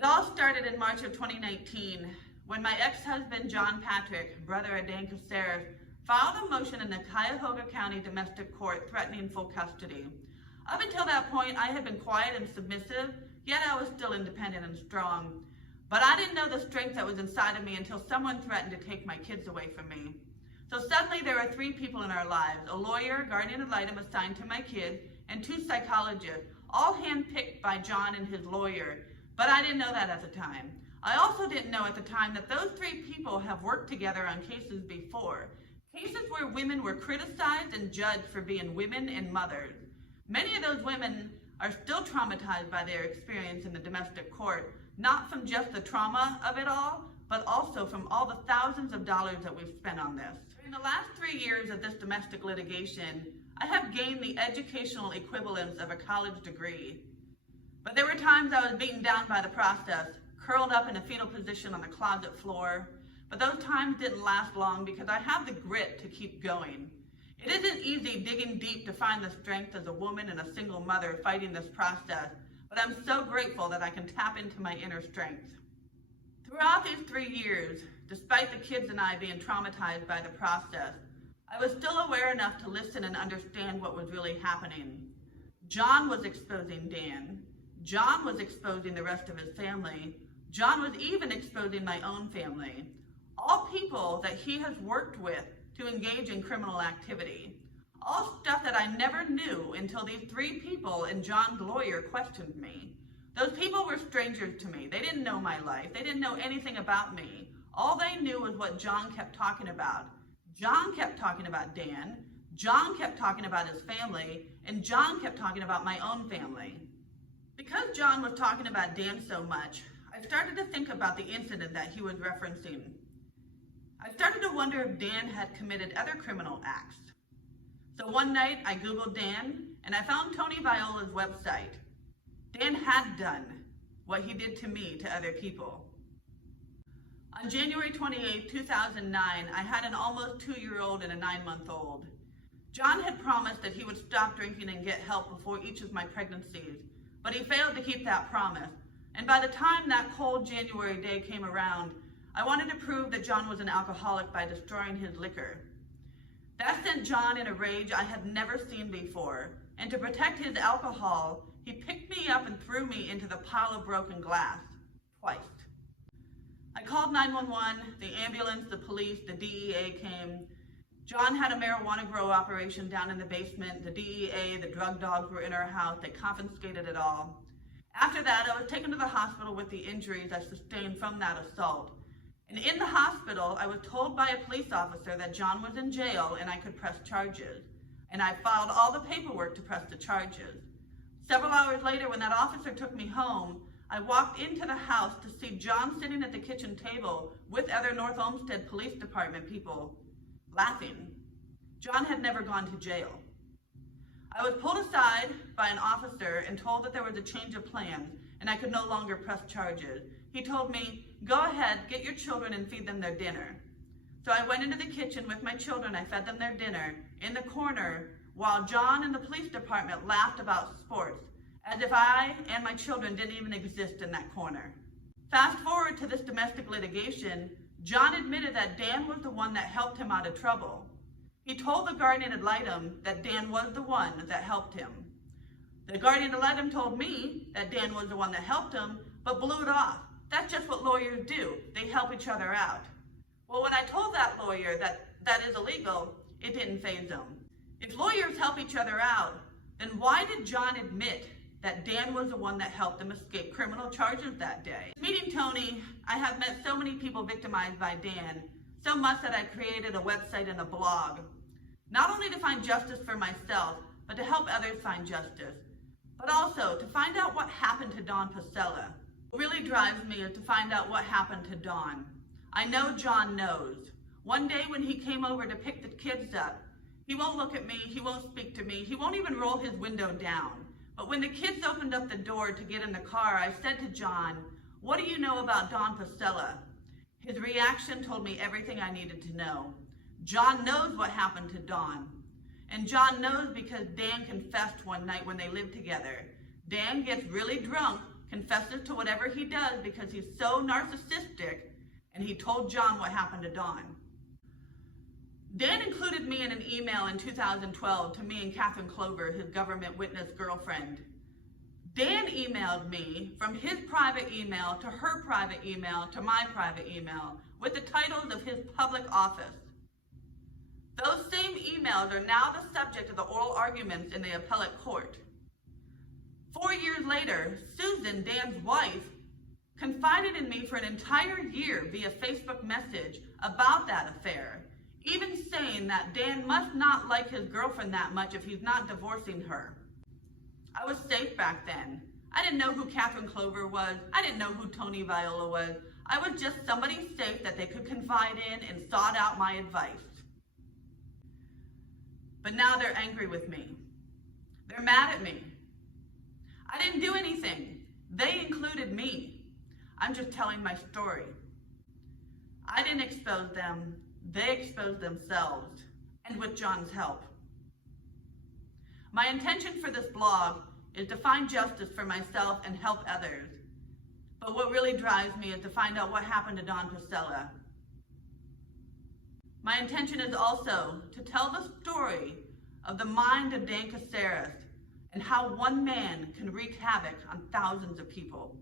It all started in March of 2019 when my ex-husband, John Patrick, brother of Dawn Pasela, filed a motion in the Cuyahoga County Domestic Court threatening full custody. Up until that point, I had been quiet and submissive, yet I was still independent and strong. But I didn't know the strength that was inside of me until someone threatened to take my kids away from me. So suddenly there were 3 people in our lives: a lawyer, guardian ad litem assigned to my kids, and 2 psychologists, all handpicked by John and his lawyer. But I didn't know that at the time. I also didn't know at the time that those 3 people have worked together on cases before. Cases where women were criticized and judged for being women and mothers. Many of those women are still traumatized by their experience in the domestic court, not from just the trauma of it all, but also from all the thousands of dollars that we've spent on this. In the last 3 years of this domestic litigation, I have gained the educational equivalence of a college degree. But there were times I was beaten down by the process, curled up in a fetal position on the closet floor. But those times didn't last long because I have the grit to keep going. It isn't easy digging deep to find the strength as a woman and a single mother fighting this process, but I'm so grateful that I can tap into my inner strength. Throughout these 3 years, despite the kids and I being traumatized by the process, I was still aware enough to listen and understand what was really happening. John was exposing Dan. John was exposing the rest of his family. John was even exposing my own family. All people that he has worked with to engage in criminal activity. All stuff that I never knew until these 3 people and John's lawyer questioned me. Those people were strangers to me. They didn't know my life. They didn't know anything about me. All they knew was what John kept talking about. John kept talking about Dan. John kept talking about his family. And John kept talking about my own family. Because John was talking about Dan so much, I started to think about the incident that he was referencing. I started to wonder if Dan had committed other criminal acts. So one night I Googled Dan and I found Tony Viola's website. Dan had done what he did to me to other people. On January 28, 2009, I had an almost 2-year-old and a 9-month-old. John had promised that he would stop drinking and get help before each of my pregnancies, but he failed to keep that promise. And by the time that cold January day came around, I wanted to prove that John was an alcoholic by destroying his liquor. That sent John in a rage I had never seen before, and to protect his alcohol, he picked me up and threw me into the pile of broken glass, twice. I called 911, the ambulance, the police, the DEA came. John had a marijuana grow operation down in the basement. The DEA, the drug dogs were in our house. They confiscated it all. After that, I was taken to the hospital with the injuries I sustained from that assault. And in the hospital, I was told by a police officer that John was in jail and I could press charges. And I filed all the paperwork to press the charges. Several hours later, when that officer took me home, I walked into the house to see John sitting at the kitchen table with other North Olmsted Police Department people, laughing. John had never gone to jail. I was pulled aside by an officer and told that there was a change of plans and I could no longer press charges. He told me, "Go ahead, get your children and feed them their dinner." So I went into the kitchen with my children. I fed them their dinner in the corner while John and the police department laughed about sports, as if I and my children didn't even exist in that corner. Fast forward to this domestic litigation, John admitted that Dan was the one that helped him out of trouble. He told the guardian ad litem that Dan was the one that helped him. The guardian ad litem told me that Dan was the one that helped him, but blew it off. That's just what lawyers do. They help each other out. Well, when I told that lawyer that that is illegal, it didn't faze him. If lawyers help each other out, then why did John admit that Dan was the one that helped him escape criminal charges that day? Meeting Tony, I have met so many people victimized by Dan, so much that I created a website and a blog, not only to find justice for myself, but to help others find justice, but also to find out what happened to Dawn Pasela. What really drives me is to find out what happened to Dawn. I know John knows. One day when he came over to pick the kids up, he won't look at me, he won't speak to me, he won't even roll his window down. But when the kids opened up the door to get in the car, I said to John, "What do you know about Dawn Pasela?" His reaction told me everything I needed to know. John knows what happened to Dawn. And John knows because Dan confessed one night when they lived together. Dan gets really drunk, confesses to whatever he does because he's so narcissistic, and he told John what happened to Dawn. Dan included me in an email in 2012 to me and Catherine Clover, his government witness girlfriend. Dan emailed me from his private email to her private email to my private email with the titles of his public office. Those same emails are now the subject of the oral arguments in the appellate court. 4 years later, Susan, Dan's wife, confided in me for an entire year via Facebook message about that affair, even saying that Dan must not like his girlfriend that much if he's not divorcing her. I was safe back then. I didn't know who Catherine Clover was. I didn't know who Tony Viola was. I was just somebody safe that they could confide in and sought out my advice. But now they're angry with me. They're mad at me. I didn't do anything. They included me. I'm just telling my story. I didn't expose them. They exposed themselves, and with John's help. My intention for this blog is to find justice for myself and help others. But what really drives me is to find out what happened to Dawn Pasela. My intention is also to tell the story of the mind of Dan Caceres and how one man can wreak havoc on thousands of people.